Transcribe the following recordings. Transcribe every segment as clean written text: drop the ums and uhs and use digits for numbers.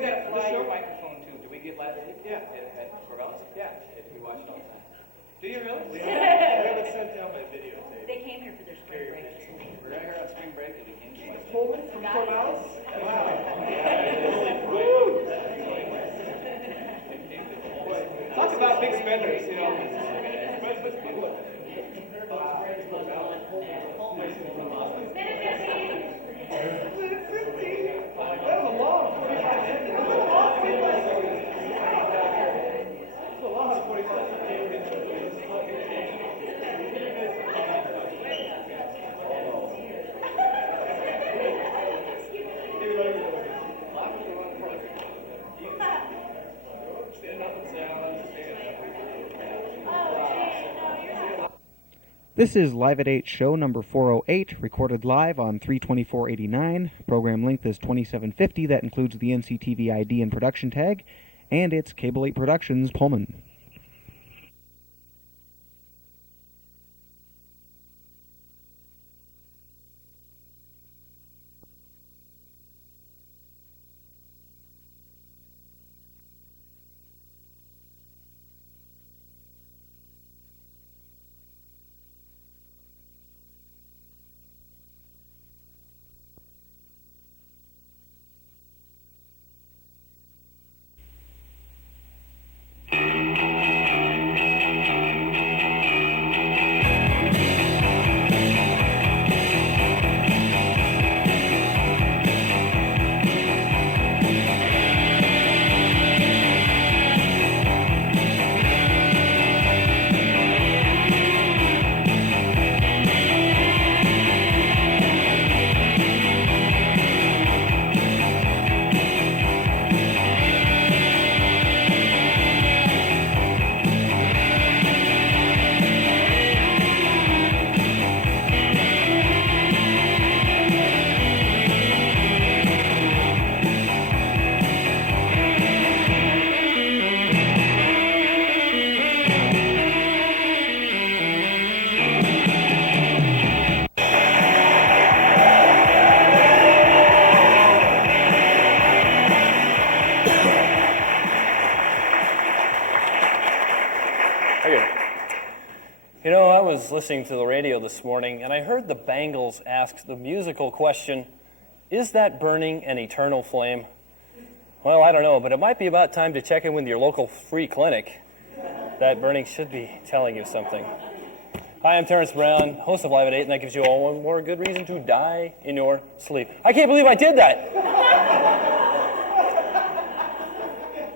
you got to fly your microphone too. Do we get live? Yeah. At Corvallis? Yeah. We watch it all the time. Do you really? We haven't sent down my videotape. They came here for their spring break. We're out here on spring break and we came to watch it. Poland from Corvallis? Talk about big spenders, you know. This is Live at 8 show number 408, recorded live on 3/24/89. Program length is 2750. That includes the NCTV ID and production tag, and it's Cable 8 Productions, Pullman. You know, I was listening to the radio this morning, and I heard the Bangles ask the musical question, is that burning an eternal flame? Well, I don't know, but it might be about time to check in with your local free clinic. That burning should be telling you something. Hi, I'm Terrence Brown, host of Live at 8, and that gives you all one more good reason to die in your sleep. I can't believe I did that!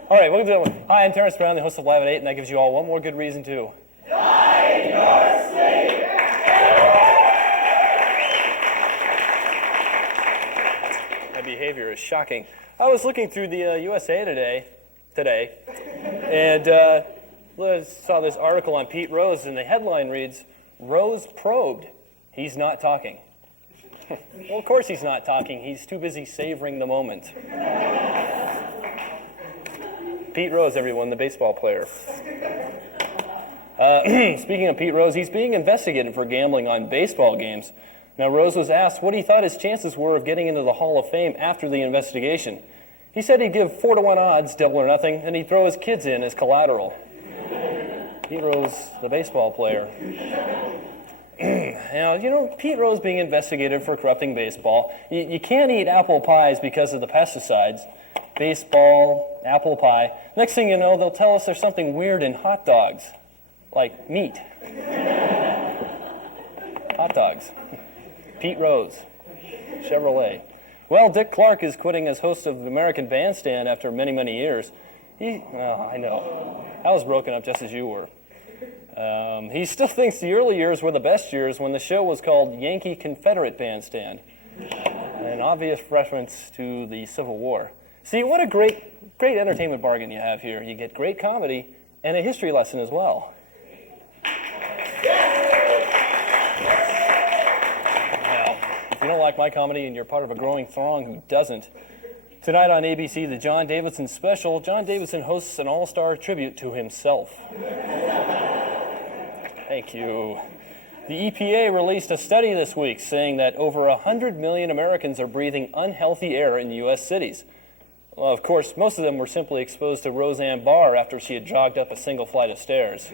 All right, welcome to that one. Hi, I'm Terrence Brown, the host of Live at 8, and that gives you all one more good reason to die in your sleep! My behavior is shocking. I was looking through the USA today, and saw this article on Pete Rose, and the headline reads, Rose probed. He's not talking. Well, of course he's not talking. He's too busy savoring the moment. Pete Rose, everyone, the baseball player. Speaking of Pete Rose, he's being investigated for gambling on baseball games. Now, Rose was asked what he thought his chances were of getting into the Hall of Fame after the investigation. He said he'd give 4-to-1 odds, double or nothing, and he'd throw his kids in as collateral. Pete Rose, the baseball player. Now, you know, Pete Rose being investigated for corrupting baseball. You can't eat apple pies because of the pesticides. Baseball, apple pie. Next thing you know, they'll tell us there's something weird in hot dogs, like meat. Hot dogs. Pete Rose, Chevrolet. Well, Dick Clark is quitting as host of American Bandstand after many, many years. I know. I was broken up just as you were. He still thinks the early years were the best years when the show was called Yankee Confederate Bandstand. An obvious reference to the Civil War. See, what a great entertainment bargain you have here. You get great comedy and a history lesson as well. Now, if you don't like my comedy and you're part of a growing throng who doesn't, tonight on ABC, the John Davidson special, John Davidson hosts an all-star tribute to himself. Thank you. The EPA released a study this week saying that over 100 million Americans are breathing unhealthy air in U.S. cities. Well, of course, most of them were simply exposed to Roseanne Barr after she had jogged up a single flight of stairs.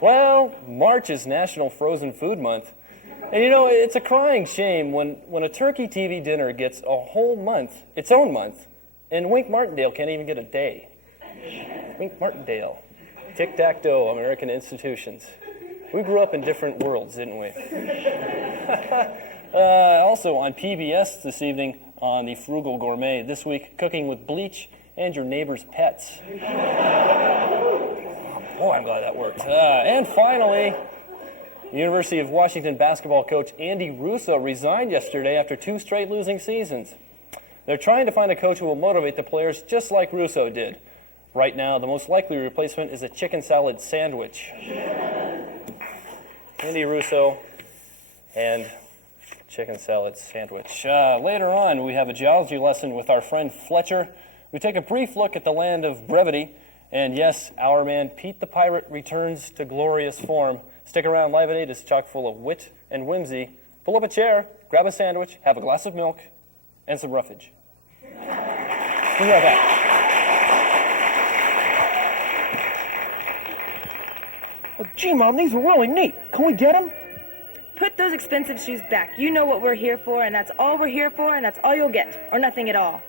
Well, March is National Frozen Food Month. And you know, it's a crying shame when a turkey TV dinner gets a whole month, its own month, and Wink Martindale can't even get a day. Wink Martindale. Tic-tac-toe, American institutions. We grew up in different worlds, didn't we? Also on PBS this evening on The Frugal Gourmet, this week, cooking with bleach and your neighbor's pets. Oh, I'm glad that worked. And finally, the University of Washington basketball coach Andy Russo resigned yesterday after 2 straight losing seasons. They're trying to find a coach who will motivate the players just like Russo did. Right now, the most likely replacement is a chicken salad sandwich. Andy Russo and chicken salad sandwich. Later on, we have a geology lesson with our friend Fletcher. We take a brief look at the land of brevity. And yes, our man Pete the Pirate returns to glorious form. Stick around, Live at 8 is chock full of wit and whimsy. Pull up a chair, grab a sandwich, have a glass of milk, and some roughage. We'll be right back. Well, gee, Mom, these are really neat. Can we get them? Put those expensive shoes back. You know what we're here for, and that's all we're here for, and that's all you'll get, or nothing at all.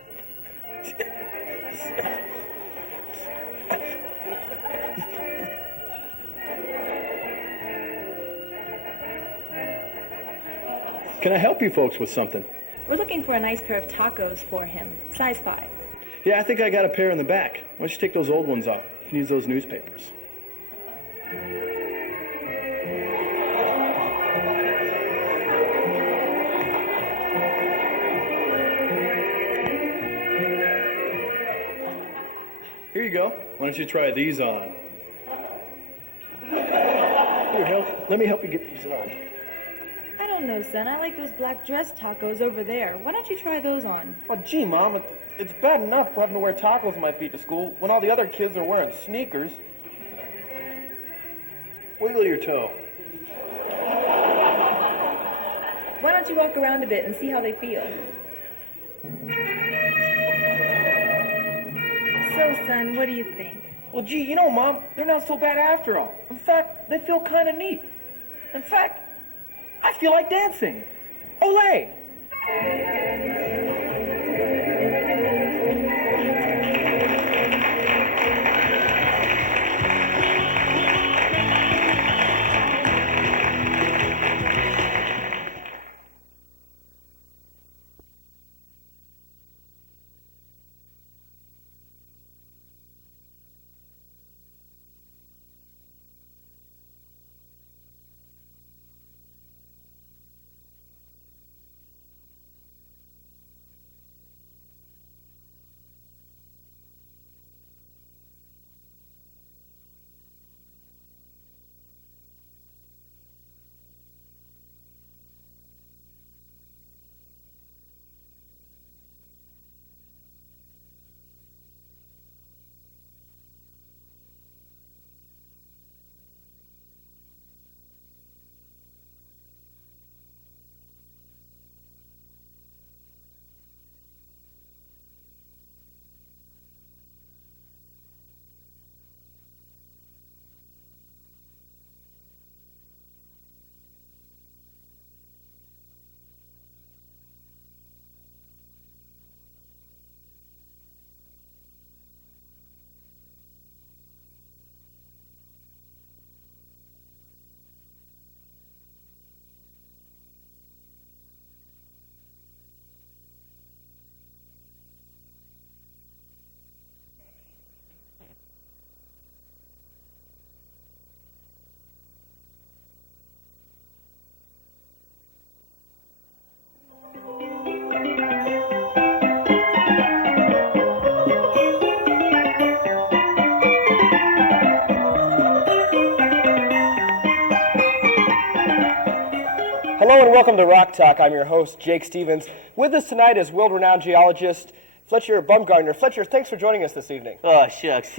Can I help you folks with something? We're looking for a nice pair of tacos for him, size 5. Yeah, I think I got a pair in the back. Why don't you take those old ones off? You can use those newspapers. Here you go. Why don't you try these on? Here, let me help you get these on. I don't know, son. I like those black dress tacos over there. Why don't you try those on? Well, gee, Mom, it's bad enough having to wear tacos on my feet to school when all the other kids are wearing sneakers. Wiggle your toe. Why don't you walk around a bit and see how they feel? So, son, what do you think? Well, gee, you know, Mom, they're not so bad after all. In fact, they feel kind of neat. In fact, I feel like dancing. Olé! Hello and welcome to Rock Talk. I'm your host, Jake Stevens. With us tonight is world-renowned geologist Fletcher Baumgartner. Fletcher, thanks for joining us this evening. Oh, shucks.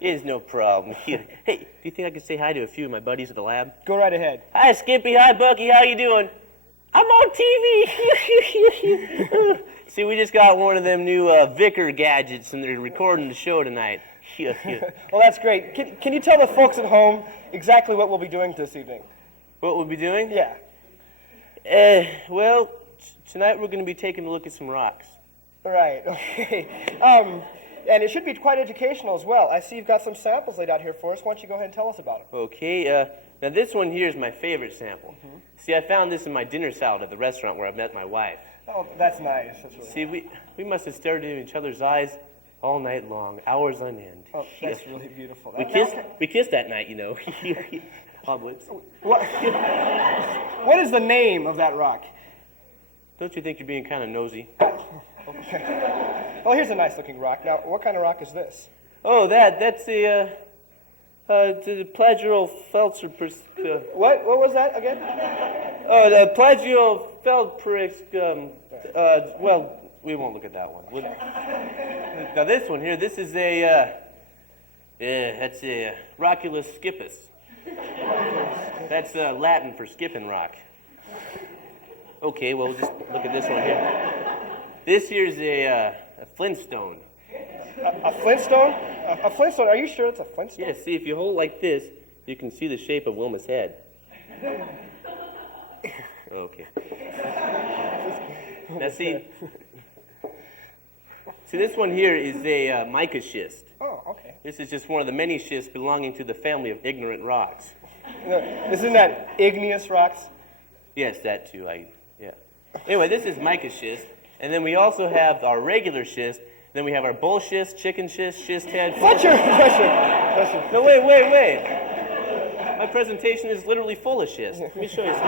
It's no problem. Hey, do you think I could say hi to a few of my buddies at the lab? Go right ahead. Hi, Skippy. Hi, Bucky. How you doing? I'm on TV. See, we just got one of them new Vicar gadgets, and they're recording the show tonight. Well, that's great. Can you tell the folks at home exactly what we'll be doing this evening? What we'll be doing? Yeah. Well, tonight we're going to be taking a look at some rocks. Right, okay. And it should be quite educational as well. I see you've got some samples laid out here for us. Why don't you go ahead and tell us about them? Okay, now this one here is my favorite sample. See, I found this in my dinner salad at the restaurant where I met my wife. Oh, that's nice. That's really See, we must have stared into each other's eyes all night long, hours on end. Oh, that's really beautiful. We kissed that night, you know. Onwards. What is the name of that rock? Don't you think you're being kind of nosy? Okay. Well, here's a nice looking rock. Now, what kind of rock is this? Oh, that's the plagiofelser. What was that again? Oh, the plagiofelper. Well, we won't look at that one. Now this one here, this is that's a Rocculus skippus. That's Latin for skipping rock. Okay, well, just look at this one here. This here's a flintstone. A flintstone? A flintstone? Are you sure it's a flintstone? Yeah, see, if you hold it like this, you can see the shape of Wilma's head. Okay. Now see, this one here is a mica schist. Oh, okay. This is just one of the many schists belonging to the family of ignorant rocks. Isn't that igneous rocks? Yes, that too. Yeah. Anyway, this is mica schist, and then we also have our regular schist. Then we have our bull schist, chicken schist, schist head. Fletcher! No, wait. My presentation is literally full of schist. Let me show you some.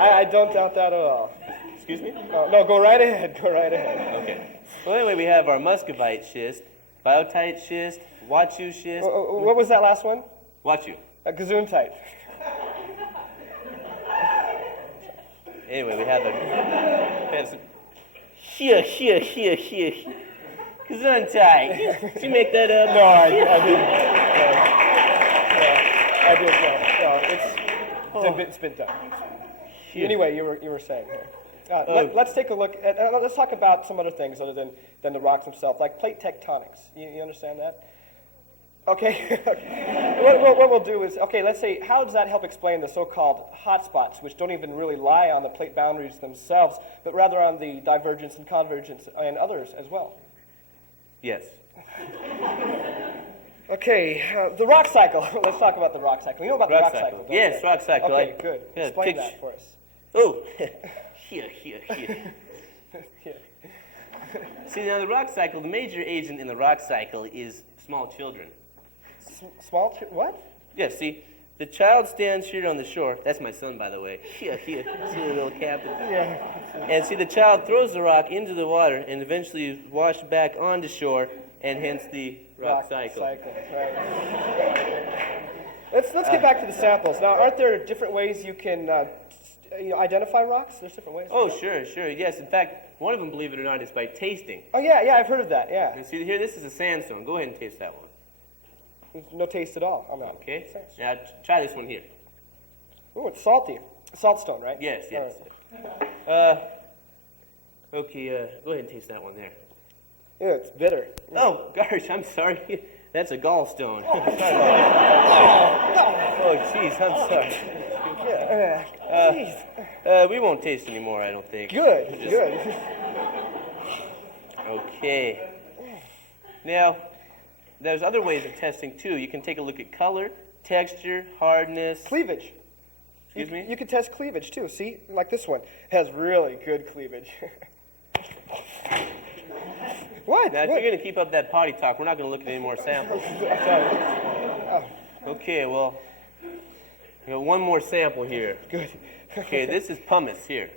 I don't doubt that at all. Excuse me? No, go right ahead. Okay. Well, anyway, we have our muscovite schist, biotite schist, Wachu schist. What was that last one? Wachu. Gesundheit. Anyway, we have some. Here. Gesundheit. Did you make that up? No, I didn't. I didn't. No, it's been done. Anyway, you were saying here. Let's take a look at. Let's talk about some other things other than the rocks themselves, like plate tectonics. You understand that? Okay. What we'll do is, let's say, how does that help explain the so-called hotspots, which don't even really lie on the plate boundaries themselves, but rather on the divergence and convergence and others as well? Yes. Okay, the rock cycle. Let's talk about the rock cycle. You know about the rock cycle, don't Yes, you? rock cycle. Okay, good. Yeah, Explain that for us. Oh, here. See, now the rock cycle, the major agent in the rock cycle is small children. What? Yeah, see, the child stands here on the shore. That's my son, by the way. Here. See the little captain? Yeah. And see, the child throws the rock into the water and eventually is washed back onto shore, and hence the rock cycle. Right. Let's get back to the samples. Now, aren't there different ways you can identify rocks? There's different ways. Oh, sure. Yes, in fact, one of them, believe it or not, is by tasting. Oh, yeah, I've heard of that, yeah. And see, here, this is a sandstone. Go ahead and taste that one. No taste at all. I'm not. Okay. Now, try this one here. Oh, it's salty. Saltstone, right? Yes. Right. Okay, go ahead and taste that one there. Yeah, it's bitter. Oh, gosh, I'm sorry. That's a gallstone. Oh, jeez, I'm sorry. We won't taste anymore, I don't think. Good. Okay. Now, there's other ways of testing, too. You can take a look at color, texture, hardness. Cleavage. Excuse me? You can test cleavage, too. See, like this one has really good cleavage. What? Now, if you're going to keep up that potty talk, we're not going to look at any more samples. Okay, well, we got one more sample here. Good. Okay, this is pumice here.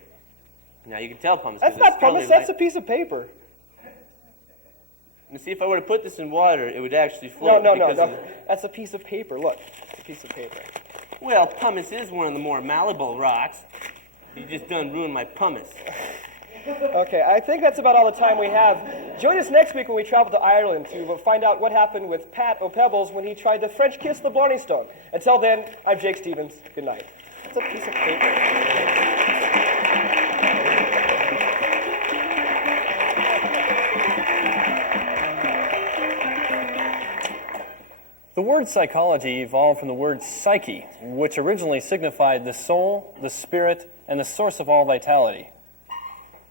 Now, you can tell pumice. That's not pumice, that's a piece of paper. And see, if I were to put this in water, it would actually float. No. That's a piece of paper. Look, it's a piece of paper. Well, pumice is one of the more malleable rocks. You just done ruined my pumice. Okay, I think that's about all the time we have. Join us next week when we travel to Ireland to find out what happened with Pat O'Pebbles when he tried to French kiss the Blarney Stone. Until then, I'm Jake Stevens. Good night. It's a piece of paper. The word psychology evolved from the word psyche, which originally signified the soul, the spirit, and the source of all vitality.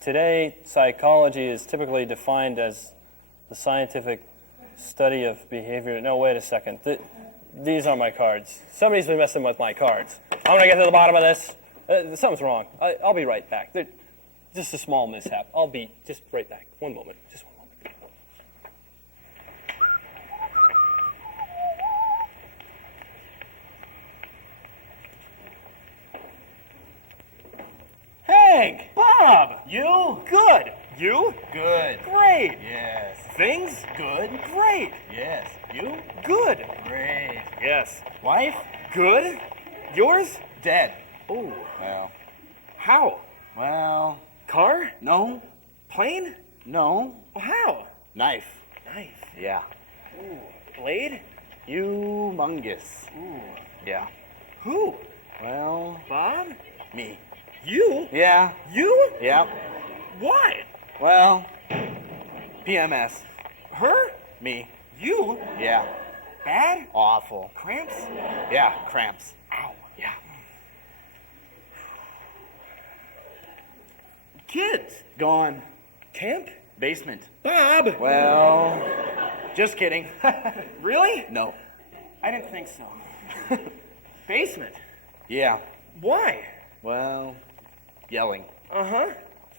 Today, psychology is typically defined as the scientific study of behavior. No, wait a second. These are my cards. Somebody's been messing with my cards. I'm going to get to the bottom of this. Something's wrong. I'll be right back. Just a small mishap. I'll be just right back. One moment. Just one moment. Hank! Bob! You? Good. You? Good. Great. Yes. Things? Good. Great. Yes. You? Good. Great. Yes. Wife? Good. Yours? Dead. Oh. Well. How? Well. Car? No. Plane? No. Oh, how? Knife. Knife. Yeah. Blade? Humongous. Ooh. Yeah. Who? Well. Bob? Me. You? Yeah. You? Yeah. Why? Well. PMS. Her? Me. You? Yeah. Bad? Awful. Cramps? Yeah. Cramps. Ow. Yeah. Kids? Gone. Camp? Basement. Bob! Well. Just kidding. Really? No. I didn't think so. Basement? Yeah. Why? Well. Yelling. Uh-huh.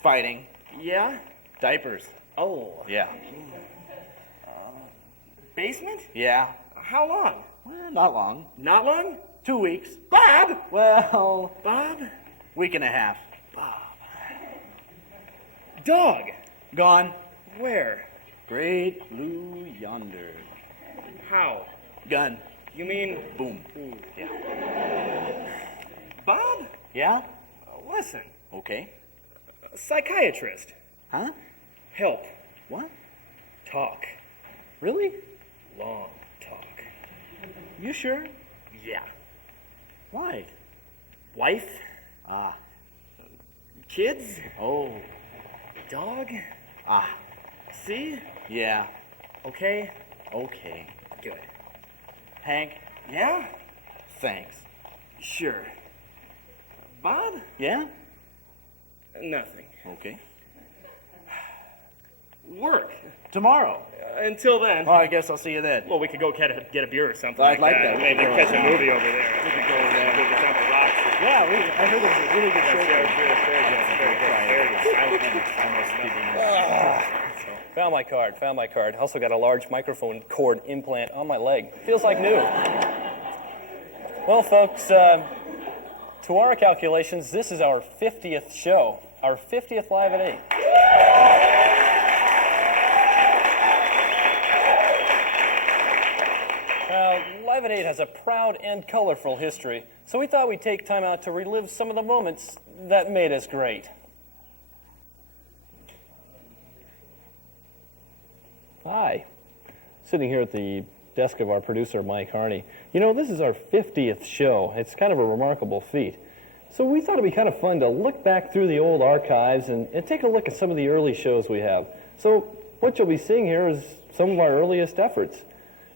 Fighting. Yeah? Diapers. Oh. Yeah. Basement? Yeah. How long? Well, not long. Not long? 2 weeks. Bob! Well, Bob? week and a half. Dog? Gone. Where? Great blue yonder. How? Gun. You mean... Boom. Yeah. Bob? Yeah? Listen. Okay. Psychiatrist. Huh? Help. What? Talk. Really? Long talk. You sure? Yeah. Why? Wife? Ah. Kids? Oh. Dog? Ah. See? Yeah. Okay? Okay. Good. Hank? Yeah? Thanks. Sure. Bob? Yeah? Nothing. Okay. Work. Tomorrow. Until then. Oh, I guess I'll see you then. Well, we could go get a beer or something. I'd like that. Maybe catch a movie over there. We could go over there. Go to Temple Rocks. Yeah, I heard there's a really good show. Found my card, found my card. Also got a large microphone cord implant on my leg. Feels like new. Well, folks, to our calculations, this is our 50th show. Our 50th Live at 8. Now, Live at 8 has a proud and colorful history, so we thought we'd take time out to relive some of the moments that made us great. Hi. Sitting here at the desk of our producer, Mike Harney. You know, this is our 50th show. It's kind of a remarkable feat. So we thought it'd be kind of fun to look back through the old archives and take a look at some of the early shows we have. So what you'll be seeing here is some of our earliest efforts.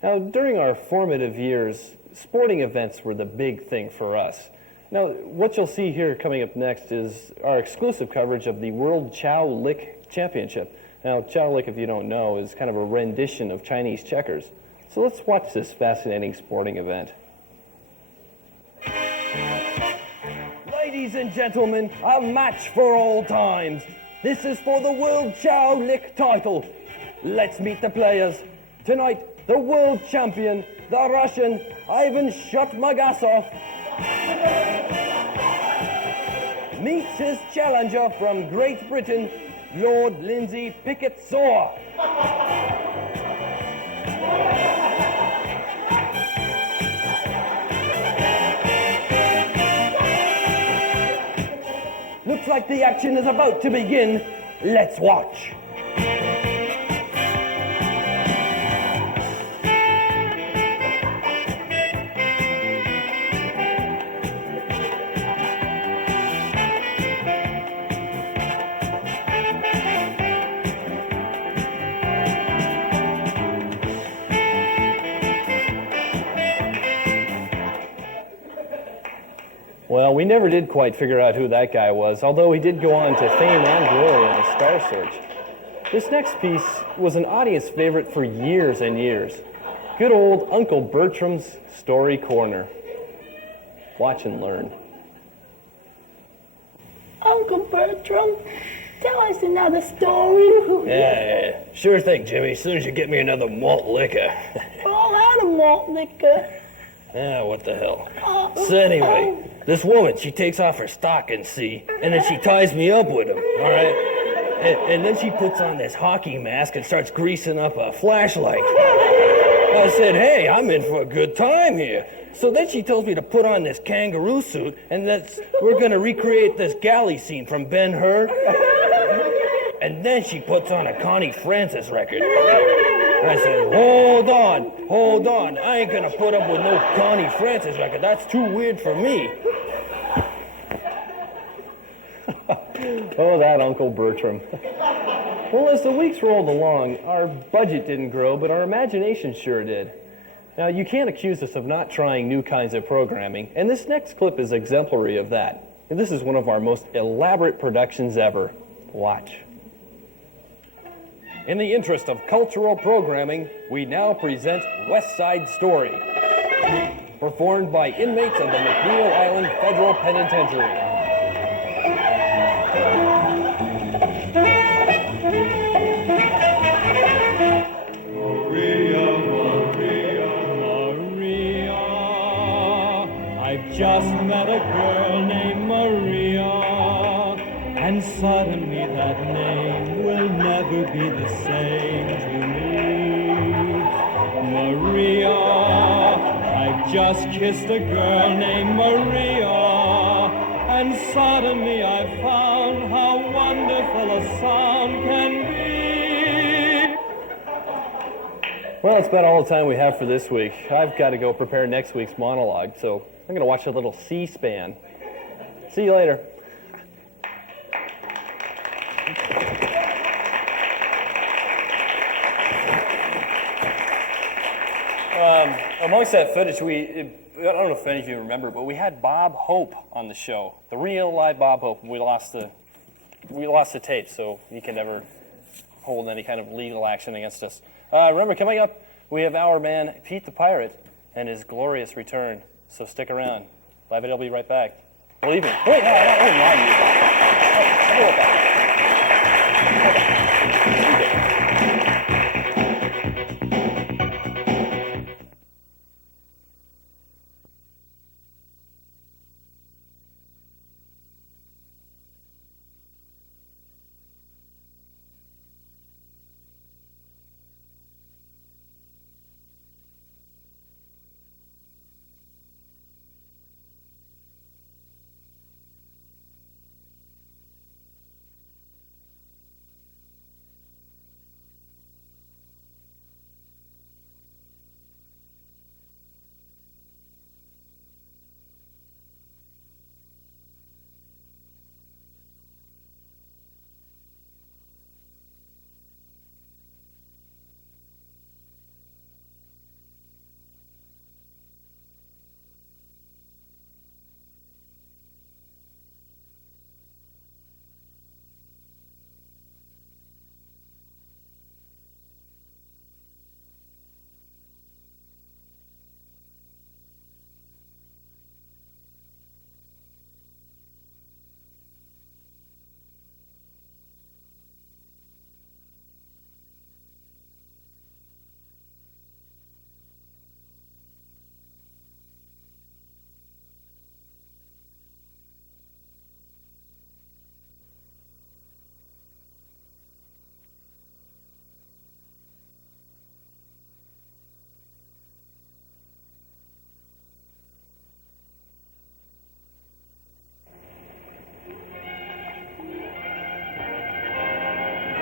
Now, during our formative years, sporting events were the big thing for us. Now, what you'll see here coming up next is our exclusive coverage of the World Chow Lick Championship. Now, Chow Lick, if you don't know, is kind of a rendition of Chinese checkers. So let's watch this fascinating sporting event. Ladies and gentlemen, a match for all times. This is for the World Chow Lick title. Let's meet the players. Tonight, the world champion, the Russian Ivan Shotmagasov, meets his challenger from Great Britain, Lord Lindsay Pickett-Soar. Looks like the action is about to begin. Let's watch. Well, we never did quite figure out who that guy was, although he did go on to fame and glory in the Star Search. This next piece was an audience favorite for years and years. Good old Uncle Bertram's Story Corner. Watch and learn. Uncle Bertram, tell us another story. Yeah. Sure thing, Jimmy. As soon as you get me another malt liquor. We're all out of malt liquor. What the hell? So anyway, this woman, she takes off her stocking, see, and then she ties me up with them, all right? And then she puts on this hockey mask and starts greasing up a flashlight. I said, hey, I'm in for a good time here. So then she tells me to put on this kangaroo suit, and we're gonna recreate this galley scene from Ben-Hur. And then she puts on a Connie Francis record. I said, hold on. I ain't gonna put up with no Connie Francis record. That's too weird for me. Oh, that Uncle Bertram. Well, as the weeks rolled along, our budget didn't grow, but our imagination sure did. Now, you can't accuse us of not trying new kinds of programming, and this next clip is exemplary of that. And this is one of our most elaborate productions ever. Watch. In the interest of cultural programming, we now present West Side Story, performed by inmates of the McNeil Island Federal Penitentiary. Just met a girl named Maria, and suddenly that name will never be the same to me. Maria, I just kissed a girl named Maria, and suddenly I found how wonderful a sound can be. Well, it's about all the time we have for this week. I've got to go prepare next week's monologue, so I'm going to watch a little C-SPAN. See you later. Amongst that footage, I don't know if any of you remember, but we had Bob Hope on the show, the real live Bob Hope, and we lost the tape, so he can never hold any kind of legal action against us. Remember, coming up, we have our man Pete the Pirate and his glorious return. So stick around. Live it, I'll be right back. Believe me. Wait, no, not you. I'll be right back.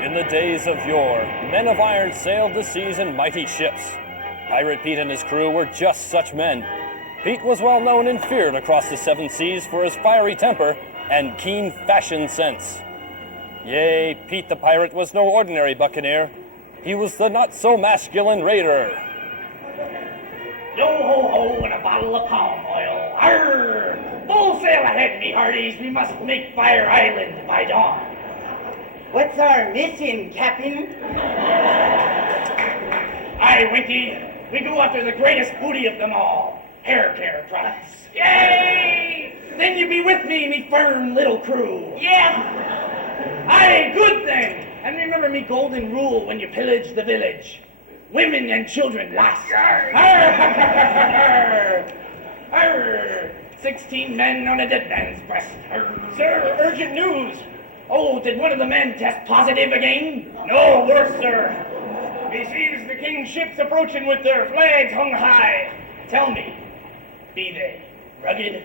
In the days of yore, men of iron sailed the seas in mighty ships. Pirate Pete and his crew were just such men. Pete was well known and feared across the seven seas for his fiery temper and keen fashion sense. Yea, Pete the Pirate was no ordinary buccaneer. He was the not-so-masculine raider. Yo-ho-ho and a bottle of palm oil. Arr! Full sail ahead, me hearties. We must make Fire Island by dawn. What's our mission, Captain? Aye, Winky. We go after the greatest booty of them all. Hair care products. Yay! Then you be with me firm little crew. Yeah. Aye, good thing. And remember me golden rule when you pillage the village. Women and children last. Arr, arr. 16 men on a dead man's breast. Arr. Sir, urgent news. Oh, did one of the men test positive again? No, worse, sir. He sees the king's ships approaching with their flags hung high. Tell me, be they rugged?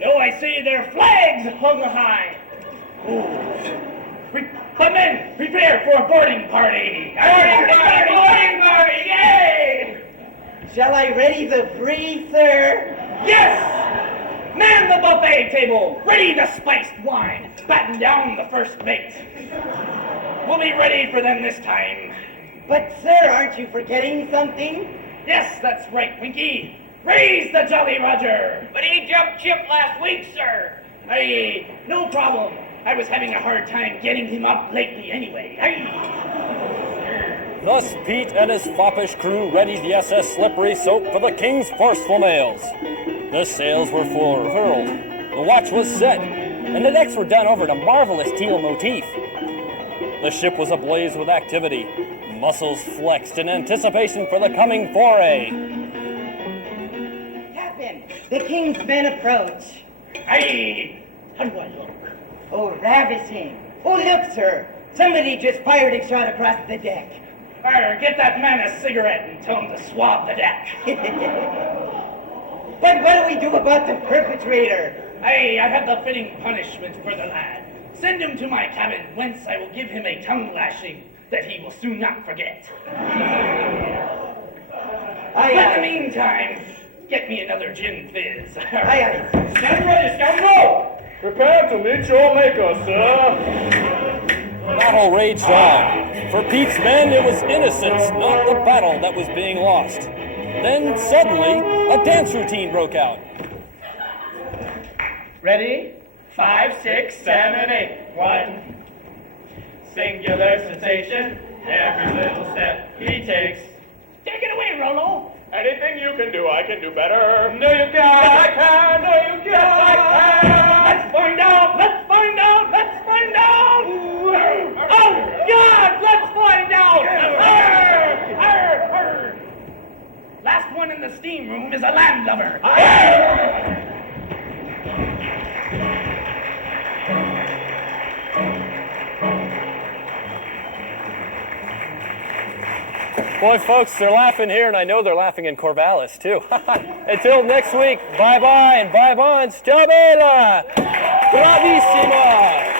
No, I say their flags hung high. Ooh. But men, prepare for a boarding party! Boarding party! Yay! Shall I ready the free, sir? Yes! Man the buffet table! Ready the spiced wine! Batten down the first mate! We'll be ready for them this time. But, sir, aren't you forgetting something? Yes, that's right, Winky. Raise the Jolly Roger! But he jumped ship last week, sir. Aye, no problem. I was having a hard time getting him up lately anyway. Aye. Thus Pete and his foppish crew readied the SS Slippery Soap for the King's forceful mails. The sails were furled, the watch was set, and the decks were done over in a marvelous teal motif. The ship was ablaze with activity, muscles flexed in anticipation for the coming foray. Captain, the king's men approach. Aye. How do I look? Oh, ravishing. Oh, look, sir. Somebody just fired a shot across the deck. Get that man a cigarette and tell him to swab the deck. But what do we do about the perpetrator? Aye, I have the fitting punishment for the lad. Send him to my cabin, whence I will give him a tongue lashing that he will soon not forget. Aye, In aye. the meantime, get me another gin fizz. Aye, aye. Stand ready, scoundrel! Prepare to meet your maker, sir. Battle raged on. For Pete's men, it was innocence, not the battle, that was being lost. Then, suddenly, a dance routine broke out. Ready? 5, 6, 7, 8. 1. Singular sensation. Every little step he takes. Take it away, Rollo. Anything you can do, I can do better. No, you can. I can. No, you can. Yes, I can. Let's find out. Let's find out. Let's find out. Oh, God, let's find out. Arr, arr, arr. Last one in the steam room is a landlubber. Boy, folks, they're laughing here, and I know they're laughing in Corvallis, too. Until next week, bye-bye, and bye-bye, and stabela! Bravissima!